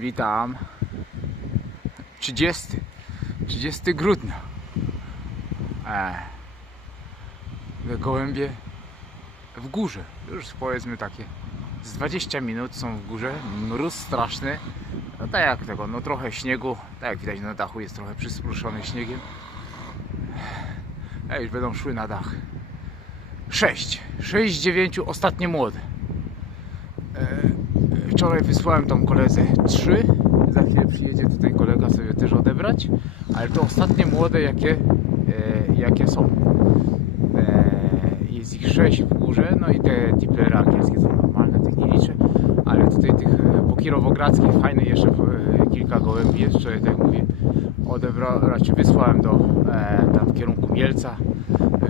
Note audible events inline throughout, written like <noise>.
Witam. 30. 30 grudnia. E, te gołębie w górze. Już powiedzmy takie. Z 20 minut są w górze. Mróz straszny. No tak jak tego, no trochę śniegu. Tak jak widać na dachu jest trochę przyspruszony śniegiem. E, już będą szły na dach. 6. 6 z 9 ostatnie młode. Wczoraj wysłałem tam koledze 3. Za chwilę przyjedzie tutaj kolega sobie też odebrać. Ale to ostatnie młode jakie, e, jakie są. E, jest ich 6 w górze, no i te tiplery angielskie są normalne, tych nie liczę. Ale tutaj tych e, pokierowogradzkich fajnych jeszcze e, kilka gołębi jest, wczoraj tak mówię. Odebra, raczej wysłałem do e, tam w kierunku Mielca.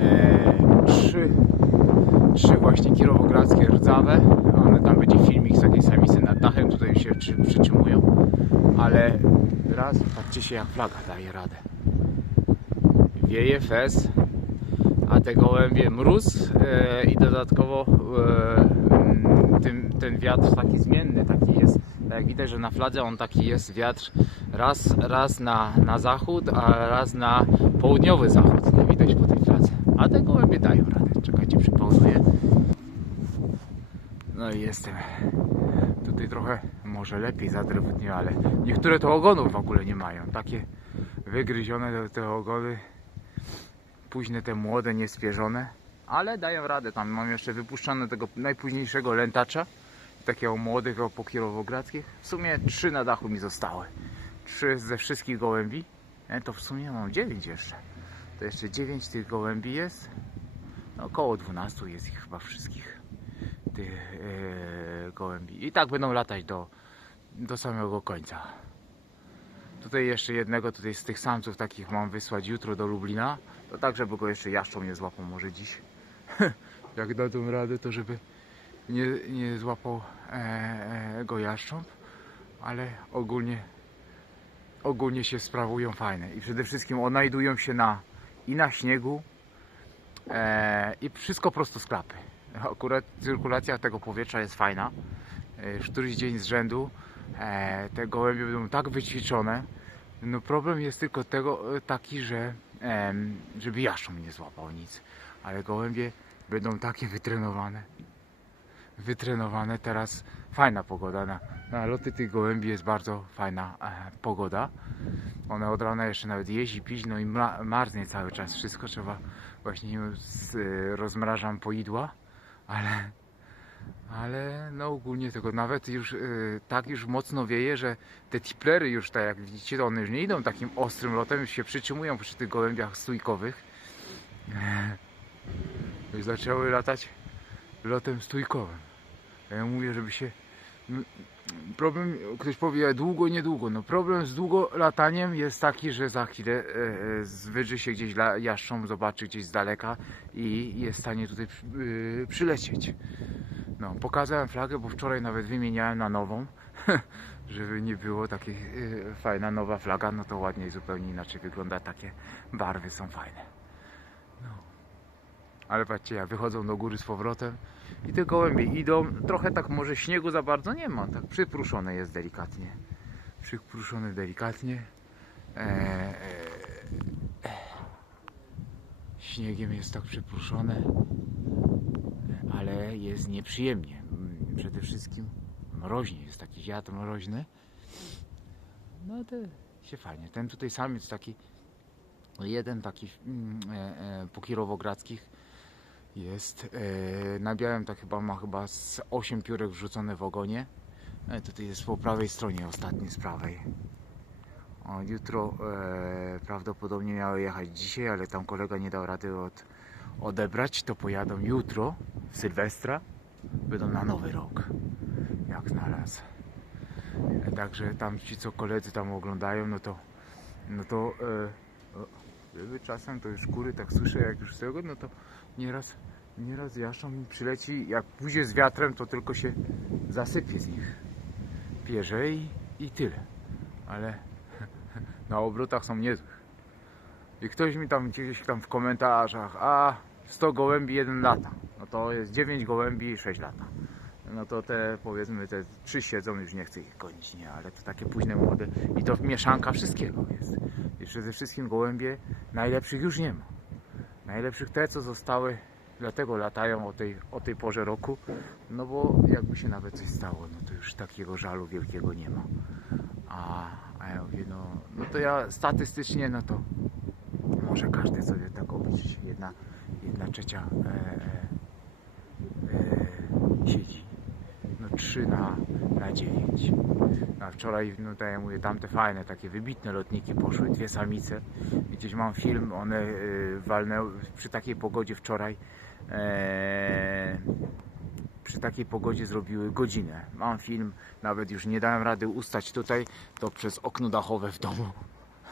E, trzy trzy właśnie kierowogradzkie rdzawe. One tam będzie filmik z takiej samicy nad dachem, tutaj się przy, przytrzymują. Ale raz, patrzcie się jak flaga daje radę. Wieje fez, a te gołębie mróz e, i dodatkowo e, mm, tym, ten wiatr taki zmienny taki jest. Tak jak widać, że na fladze on taki jest wiatr raz, raz na, na zachód, a raz na południowy zachód. To widać po tej fladze. A te gołębie dają radę. No i jestem. Tutaj trochę może lepiej zadrewutnie, ale niektóre to ogonów w ogóle nie mają. Takie wygryzione te- ogony. Późne te młode, niespierzone. Ale dają radę. Tam mam jeszcze wypuszczone tego najpóźniejszego lętacza. Takiego młodego pokierowogradzkich. W sumie trzy na dachu mi zostały. Trzy ze wszystkich gołębi. E, to w sumie mam dziewięć jeszcze. To jeszcze dziewięć tych gołębi jest. No, około 12 jest ich chyba wszystkich tych e, gołębi. I tak będą latać do, do samego końca. Tutaj jeszcze jednego tutaj z tych samców takich mam wysłać jutro do Lublina. To tak, żeby go jeszcze jaszczą nie złapał może dziś. <laughs> Jak dadzą radę, to żeby nie, nie złapał e, e, go jaszcząb. Ale ogólnie ogólnie się sprawują fajne. I przede wszystkim odnajdują się na i na śniegu e, i wszystko prosto z klapy. Akurat cyrkulacja tego powietrza jest fajna. E, Już któryś dzień z rzędu e, te gołębie będą tak wyćwiczone. No problem jest tylko tego e, taki, że żeby jaszczur nie złapał nic. Ale gołębie będą takie wytrenowane. Wytrenowane teraz. Fajna pogoda. Na, na loty tych gołębi jest bardzo fajna pogoda. One od rana jeszcze nawet jeździ, pić, no i ma, marznie cały czas wszystko. Trzeba właśnie z, rozmrażam poidła, ale ale no ogólnie tego nawet już e, tak już mocno wieje, że te tiplery już tak jak widzicie, to one już nie idą takim ostrym lotem, już się przytrzymują przy tych gołębiach stójkowych. Już zaczęły latać lotem stójkowym. Ja mówię, żeby się problem, ktoś powie długo, niedługo. No problem z długo lataniem jest taki, że za chwilę e, e, zwydrzy się gdzieś jaszczą, zobaczy gdzieś z daleka i jest w stanie tutaj y, przylecieć. No, pokazałem flagę, bo wczoraj nawet wymieniałem na nową, <laughs> żeby nie było takiej y, fajna nowa flaga, no to ładniej zupełnie inaczej wygląda, takie barwy są fajne. No. Ale patrzcie, jak wychodzą do góry z powrotem i te gołębie idą, trochę tak może śniegu za bardzo nie ma, tak przypruszone jest delikatnie. Przypruszone delikatnie. E, e, śniegiem jest tak przypruszone, ale jest nieprzyjemnie. Przede wszystkim mroźnie, jest taki wiatr mroźny. No to się fajnie. Ten tutaj samiec taki, jeden taki mm, e, e, po kierowogradzkich jest e, na białym tak chyba ma chyba z 8 piórek wrzucone w ogonie. E, tutaj jest po prawej stronie, ostatni z prawej. O, jutro e, prawdopodobnie miały jechać dzisiaj, ale tam kolega nie dał rady od, odebrać, to pojadą jutro, w Sylwestra, będą na nowy rok, jak znalazł. E, Także tam ci, co koledzy tam oglądają, no to, no to e, żeby czasem to już kury tak słyszę, jak już tego, no to nieraz, nieraz jaszczą mi przyleci, jak pójdzie z wiatrem, to tylko się zasypie z nich. Pierze i, i tyle. Ale <laughs> na obrotach są niezłych. I ktoś mi tam gdzieś tam w komentarzach, a 100 gołębi, jeden lata. No to jest 9 gołębi i 6 lata. no to te powiedzmy te trzy siedzą, już nie chcę ich gonić, nie, ale to takie późne młode i to mieszanka wszystkiego jest. I przede wszystkim gołębie najlepszych już nie ma. Najlepszych te, co zostały, dlatego latają o tej, o tej porze roku, no bo jakby się nawet coś stało, no to już takiego żalu wielkiego nie ma. A, a ja mówię, no, no to ja statystycznie, no to może każdy sobie tak obliczyć. Jedna, jedna trzecia e, e, e, siedzi. No 3 na, na 9. A wczoraj, no tak mówię, tamte fajne, takie wybitne lotniki poszły, dwie samice. Gdzieś mam film, one e, walnęły przy takiej pogodzie wczoraj. E, przy takiej pogodzie zrobiły godzinę. Mam film, nawet już nie dałem rady ustać tutaj, to przez okno dachowe w domu.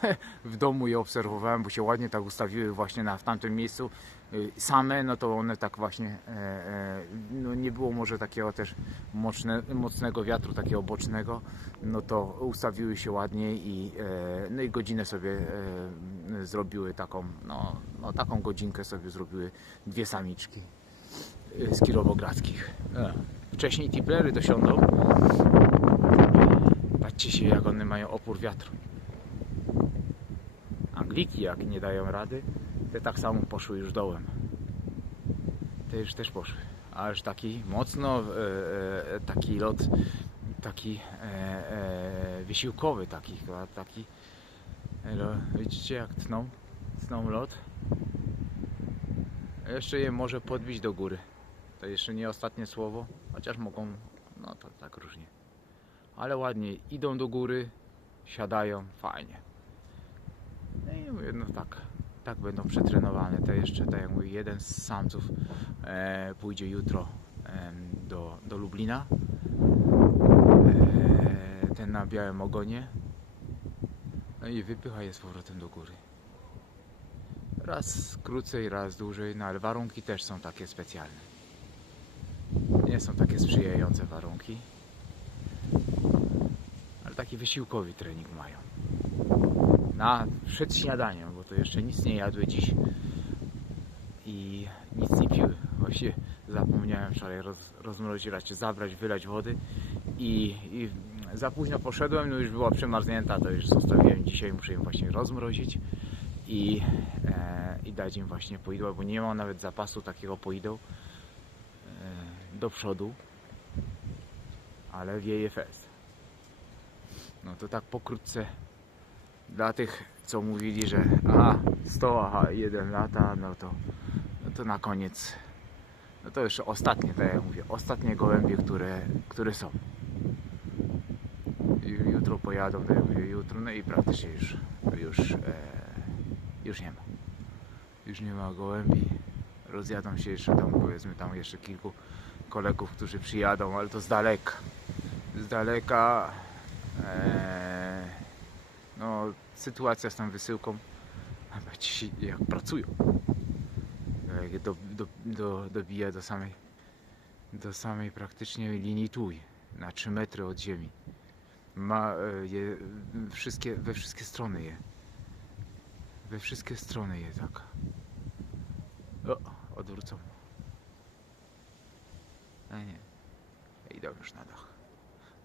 <laughs> w domu je obserwowałem, bo się ładnie tak ustawiły właśnie na, w tamtym miejscu. Y, Same, no to one tak właśnie, e, e, no nie było może takiego też mocne, mocnego wiatru, takiego bocznego, no to ustawiły się ładnie i, e, no i godzinę sobie zrobiły taką, no, no taką godzinkę sobie zrobiły dwie samiczki y, z kirowogradzkich. Wcześniej tiplery dosiądą. Patrzcie się jak one mają opór wiatru. Angliki jak nie dają rady, te tak samo poszły już dołem. Te już też poszły. A już taki mocno, e, e, taki lot, taki e, e, wysiłkowy, taki, taki, widzicie jak tną, tną lot. Jeszcze je może podbić do góry. To jeszcze nie ostatnie słowo, chociaż mogą, no to tak różnie. Ale ładnie idą do góry, siadają, fajnie. No tak, tak będą przetrenowane. Te jeszcze, tak jak mówię, jeden z samców e, pójdzie jutro em, do, do Lublina. E, ten na białym ogonie. No i wypycha je z powrotem do góry. Raz krócej, raz dłużej, no ale warunki też są takie specjalne. Nie są takie sprzyjające warunki. Ale taki wysiłkowy trening mają na przed śniadaniem, bo to jeszcze nic nie jadły dziś i nic nie piły. Właśnie zapomniałem wczoraj roz, rozmrozić, zabrać, wylać wody i, i za późno poszedłem, no już była przemarznięta, to już zostawiłem dzisiaj, muszę ją właśnie rozmrozić i, e, i dać im właśnie poidła, bo nie mam nawet zapasu takiego poideł e, do przodu, ale wieje fest. No to tak pokrótce dla tych, co mówili, że a 100, aha, 1 lata, no to, no to na koniec, no to jeszcze ostatnie, tak jak mówię, ostatnie gołębie, które, które są. Jutro pojadą, tak jak mówię, jutro, no i praktycznie już, już, e, już nie ma. Już nie ma gołębi. Rozjadą się jeszcze tam, powiedzmy, tam jeszcze kilku kolegów, którzy przyjadą, ale to z daleka. Z daleka. E, no, sytuacja z tą wysyłką, ci jak pracują, jak do, do, do, dobija do samej, do samej praktycznie linii tuj, na 3 metry od ziemi. Ma e, je wszystkie, we wszystkie strony je. We wszystkie strony je tak. O, odwrócą. A nie. Idą już na dach.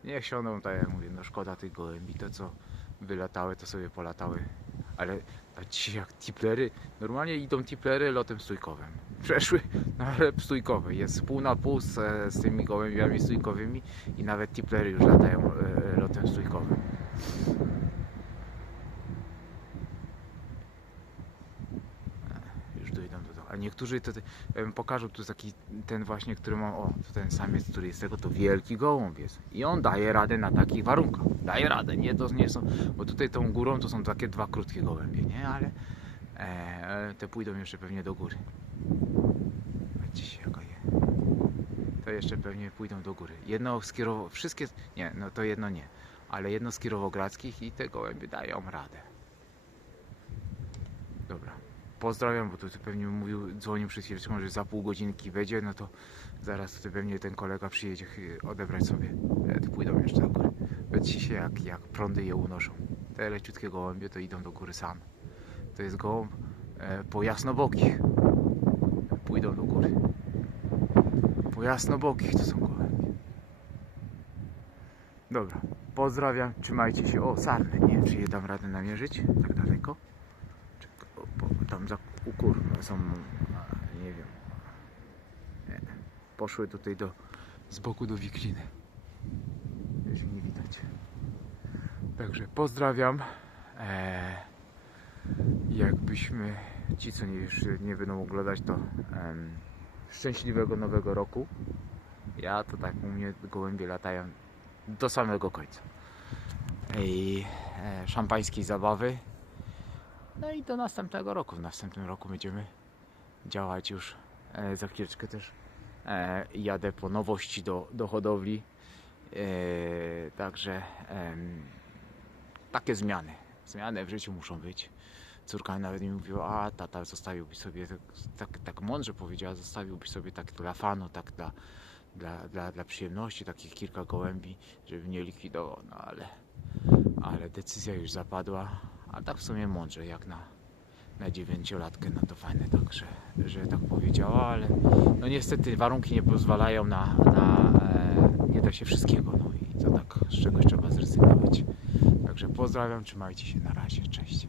Niech siądą, tak jak mówię, no szkoda tych gołębi, to co wylatały, to sobie polatały. Ale ci jak tiplery, normalnie idą tiplery lotem stójkowym. Przeszły na lep stójkowy. Jest pół na pół z, z tymi gołębiami stójkowymi i nawet tiplery już latają e, lotem stójkowym. E, Już dojdą do tego. A niektórzy to, pokażą tu taki ten właśnie, który mam, o, to ten samiec, który jest tego, to wielki gołąb jest. I on daje radę na takich warunkach. Daje radę, nie, to nie są, bo tutaj tą górą to są takie dwa krótkie gołębie, nie, ale e, te pójdą jeszcze pewnie do góry. Patrzcie się jaka je. To jeszcze pewnie pójdą do góry. Jedno z kierowo, wszystkie, nie, no to jedno nie, ale jedno z kierowogradzkich i te gołębie dają radę. Dobra. Pozdrawiam, bo tu pewnie mówił, dzwonił przed chwileczką, że za pół godzinki będzie, no to zaraz tutaj pewnie ten kolega przyjedzie odebrać sobie. To pójdą jeszcze do góry. Patrzcie się jak, jak prądy je unoszą. Te leciutkie gołębie to idą do góry same. To jest gołąb e, po jasnobokich. Pójdą do góry. Po jasnobokich to są gołębie. Dobra, pozdrawiam, trzymajcie się. O, sarny, nie wiem czy je dam radę namierzyć, tak daleko. Czy, o, bo tam za u kur są, nie wiem. Nie. Poszły tutaj do, z boku do wikliny. Jeżeli nie widać. Także pozdrawiam. Eee, jakbyśmy ci, co nie, nie będą oglądać, to em, szczęśliwego nowego roku. Ja to tak u mnie gołębie latają do samego końca. I e, szampańskiej zabawy. No i do następnego roku. W następnym roku będziemy działać już. E, za chwileczkę też e, jadę po nowości do, do hodowli. E, także em, takie zmiany. Zmiany w życiu muszą być. Córka nawet mi mówiła, a tata zostawiłbyś sobie, tak, tak, tak mądrze powiedziała, zostawiłbyś sobie tak dla fanu, tak dla, dla, dla, dla przyjemności, takich kilka gołębi, żeby nie likwidował, no ale, ale decyzja już zapadła, a tak w sumie mądrze, jak na, na dziewięciolatkę, no to fajne tak, że, że tak powiedziała, ale no niestety warunki nie pozwalają na, na e, nie da się wszystkiego, no i to tak z czegoś trzeba zrezygnować. Także pozdrawiam, trzymajcie się, na razie, cześć.